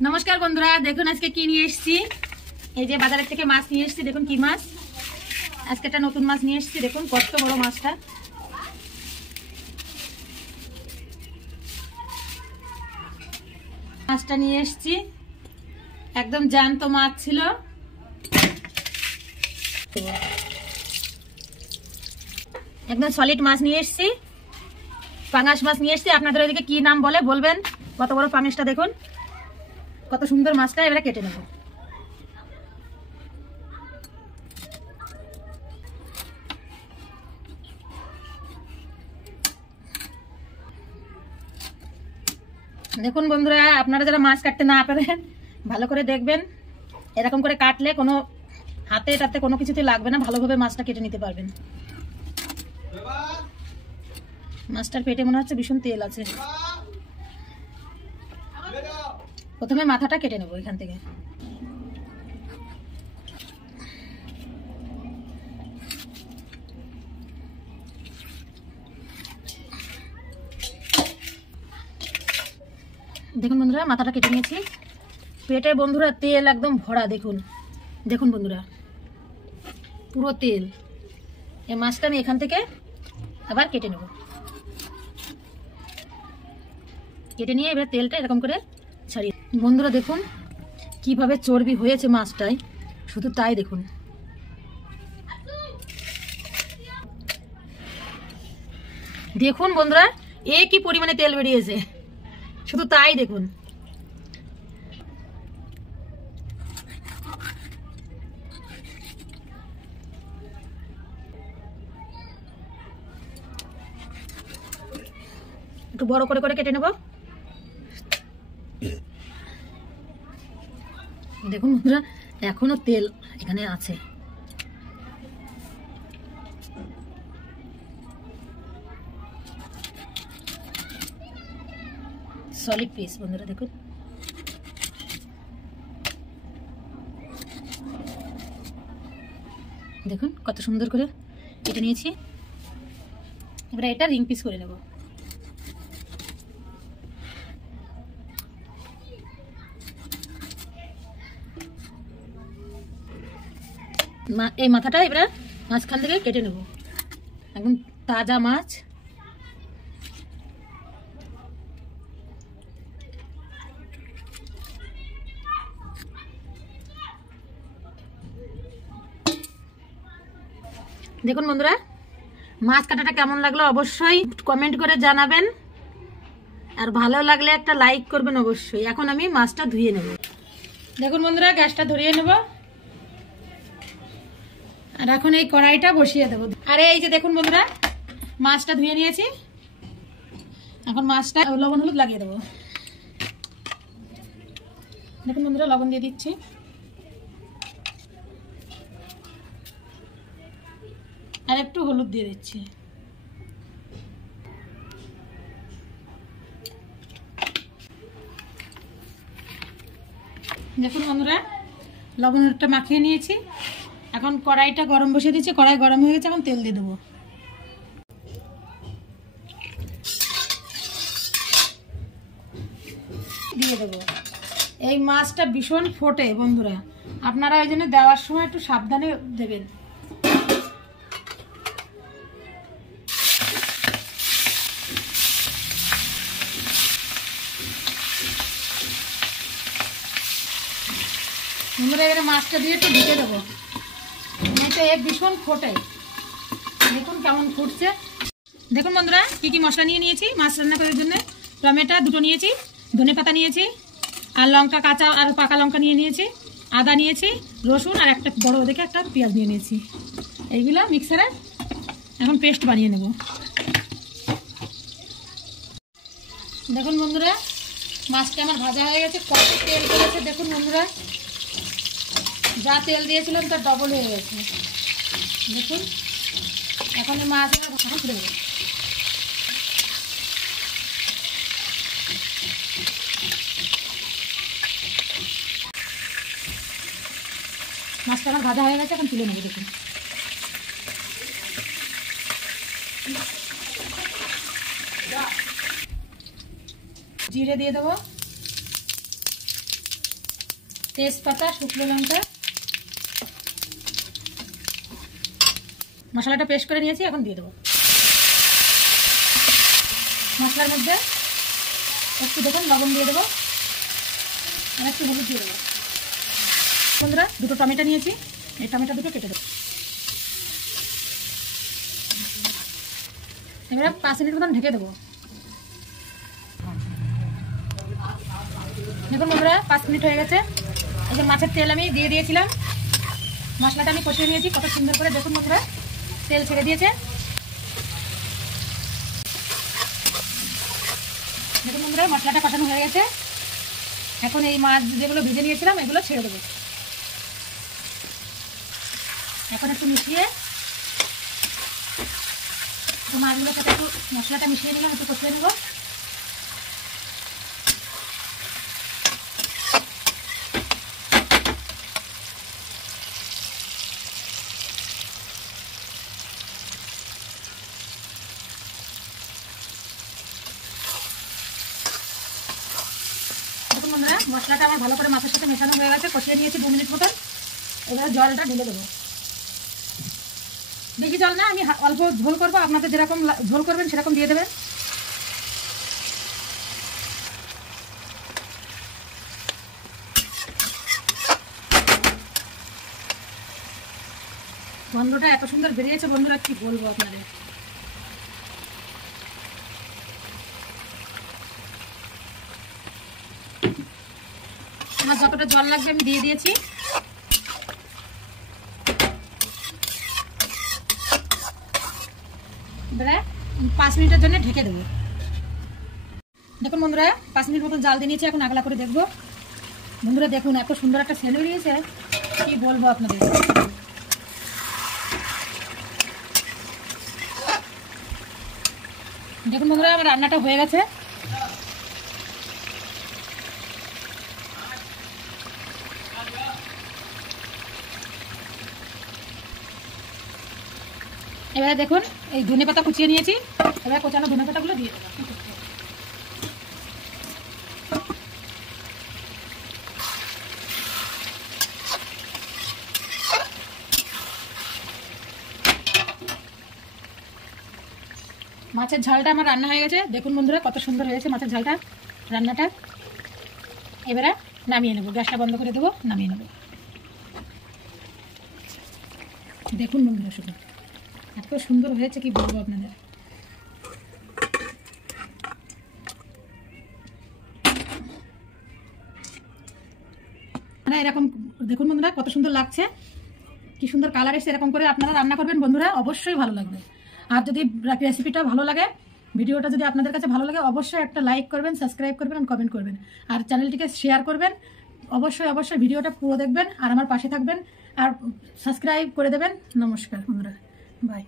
नमस्कार बंधुरा देखुन आज के की निये एसेछि এই যে বাজার থেকে মাছ নিয়ে এসেছি। দেখুন কি মাছ, আজকে একটা নতুন মাছ নিয়ে এসেছি। দেখুন কত বড় মাছটা, মাছটা নিয়ে এসেছি একদম জ্যান্ত মাছ ছিল। একদম সলিড মাছ নিয়ে এসেছি, পাঙ্গাস মাছ নিয়ে এসেছি। আপনাদের ওইদিকে কি নাম বলে বলবেন। কত বড় পাঙ্গাসটা দেখুন, কত সুন্দর মাছটা। এবারে কেটে নেব। দেখুন বন্ধুরা, আপনারা যারা মাছ কাটতে না পারেন ভালো করে দেখবেন, এরকম করে কাটলে কোনো হাতে তাতে কোনো কিছুতে লাগবে না, ভালোভাবে মাছটা কেটে নিতে পারবেন। মাছটার পেটে মনে হচ্ছে ভীষণ তেল আছে। প্রথমে মাথাটা কেটে নেব এখান থেকে। দেখুন বন্ধুরা, মাথাটা কেটে নিয়েছি। পেটে বন্ধুরা তেল একদম ভরা। দেখুন দেখুন বন্ধুরা, পুরো তেল। এই মাছটা আমি এখান থেকে আবার কেটে নেব। কেটে নিয়ে এবার তেলটা এরকম করে ছাড়িয়ে। বন্ধুরা দেখুন কিভাবে চর্বি হয়েছে মাছটায়, শুধু তাই দেখুন। দেখুন বন্ধুরা, কি পরিমাণে তেল বেরিয়েছে, শুধু তাই দেখুন। একটু বড় করে করে কেটে নেব। দেখুন বন্ধুরা, এখনো তেল এখানে আছে। সলিড পিস বন্ধুরা দেখুন। দেখুন কত সুন্দর করে কেটে নিয়েছি। এবার এটা রিং পিস করে নেব। এই মাথাটা এবার মাঝখান থেকে কেটে নেব। একদম তাজা মাছ। দেখুন বন্ধুরা, মাছ কাটাটা কেমন লাগলো অবশ্যই কমেন্ট করে জানাবেন, আর ভালো লাগলে একটা লাইক করবেন অবশ্যই। এখন আমি মাছটা ধুয়ে নেব। দেখুন বন্ধুরা, গ্যাসটা ধরিয়ে নেব, আর এখন এই কড়াইটা বসিয়ে দেবো। আর এই যে দেখুন বন্ধুরা, মাছটা ধুয়ে নিয়েছি। এখন মাছটা লবণ হলুদ লাগিয়ে দেবো। দেখুন বন্ধুরা, লবণ দিয়ে দিচ্ছি। আর একটু হলুদ দিয়ে দিচ্ছি। দেখুন বন্ধুরা, লবণ হলুদটা মাখিয়ে নিয়েছি। এখন কড়াইটা গরম বসিয়ে দিচ্ছি। কড়াই গরম হয়ে গেছে, এখন তেল দিয়ে দেবো। দিয়ে দেবো। এই মাছটা ভীষণ ফোটে বন্ধুরা, আপনারা ওই জন্য দেওয়ার সময় একটু সাবধানে দেবেন। বন্ধুরা, এবারে মাছটা দিয়ে একটু ঢেকে দেবো। এটা ভীষণ ফোটে। দেখুন কেমন ফুটছে। দেখুন বন্ধুরা, কি কি মশলা নিয়ে নিয়েছি মাছ রান্না করার জন্য। টমেটো দুটো নিয়েছি, ধনেপাতা নিয়েছি, আর লঙ্কা কাঁচা আর পাকা লঙ্কা নিয়ে নিয়েছি, আদা নিয়েছি, রসুন, আর একটা বড় দেখে একটা পেঁয়াজ নিয়ে নিয়েছি। এইগুলো মিক্সারে এখন পেস্ট বানিয়ে নেব। দেখুন বন্ধুরা, মাছটা আমার ভাজা হয়ে গেছে। কত তেল বেরোচ্ছে দেখুন বন্ধুরা, যা তেল দিয়েছিলাম তার ডবল হয়ে গেছে। দেখুন এখন এই মাছ তুলে দেবো। মাছটা আমার ভাজা হয়ে গেছে, এখন তুলে নেবো। দেখুন জিরে দিয়ে দেবো, তেজপাতা, শুকনো লঙ্কা, মশলাটা পেস্ট করে নিয়েছি, এখন দিয়ে দেবো। মশলার মধ্যে একটু দেখুন লবণ দিয়ে দেবো আর একটু হলুদ দিয়ে দেবো। বন্ধুরা, দুটো টমেটো নিয়েছি, এই টমেটো দুটো কেটে দেবো। এবারে 5 মিনিট মতন ঢেকে দেবো। দেখুন বন্ধুরা, 5 মিনিট হয়ে গেছে। এই যে মাছের তেল আমি দিয়ে দিয়েছিলাম, মশলাটা আমি কষিয়ে নিয়েছি কত সুন্দর করে। দেখুন বন্ধুরা, তেল ছেড়ে দিয়েছে। দেখুন বন্ধুরা, মশলাটা কষানো হয়ে গেছে। এখন এই মাছ যেগুলো ভেজে নিয়েছিলাম এগুলো ছেড়ে দেবো। এখন একটু মিশিয়ে মাছগুলোর সাথে একটু মশলাটা মিশিয়ে নিলাম, একটু কষিয়ে নেবো। দেখুন বন্ধুরা, মশলাটা আমার ভালো করে মাছের সাথে মেশানো হয়ে গেছে, কষিয়ে নিয়েছি 2 মিনিট মতন। এবারে জলটা ঢেলে দেবো। বেশি জল না, আমি অল্প ঝোল করবো, আপনাদের যেরকম ঝোল করবেন সেরকম দিয়ে দেবেন। গন্ধটা এত সুন্দর বেরিয়েছে বন্ধুরা, কি বলবো আপনাদের। আমার যতটা জল লাগবে আমি দিয়ে দিয়েছি। এবারে 5 মিনিটের জন্য ঢেকে দেবো। দেখুন বন্ধুরা, 5 মিনিট মতন জাল দিয়ে নিয়েছি, এখন আগলা করে দেখবো। বন্ধুরা দেখুন, এত সুন্দর একটা সেল বেরিয়েছে, কি বলবো আপনাদের। দেখুন বন্ধুরা, আমার রান্নাটা হয়ে গেছে। এবারে দেখুন, এই ধনেপাতা কুচিয়ে নিয়েছি, এবারে কোচানো ধনেপাতাগুলো দিয়ে দেবো। মাছের ঝালটা আমার রান্না হয়ে গেছে। দেখুন বন্ধুরা, কত সুন্দর হয়েছে মাছের ঝালটা, রান্নাটা। এবারে নামিয়ে নেবো, গ্যাসটা বন্ধ করে দেবো, নামিয়ে নেবো। দেখুন বন্ধুরা, শুধু এত সুন্দর হয়েছে, কি বলবো আপনাদের। এরকম দেখুন বন্ধুরা, কত সুন্দর লাগছে, কি সুন্দর কালার এসে। এরকম করে আপনারা রান্না করবেন বন্ধুরা, অবশ্যই ভালো লাগবে। আর যদি রেসিপিটা ভালো লাগে, ভিডিওটা যদি আপনাদের কাছে ভালো লাগে, অবশ্যই একটা লাইক করবেন, সাবস্ক্রাইব করবেন আর কমেন্ট করবেন। আর চ্যানেলটিকে শেয়ার করবেন। অবশ্যই অবশ্যই ভিডিওটা পুরো দেখবেন আর আমার পাশে থাকবেন আর সাবস্ক্রাইব করে দেবেন। নমস্কার বন্ধুরা, বাই।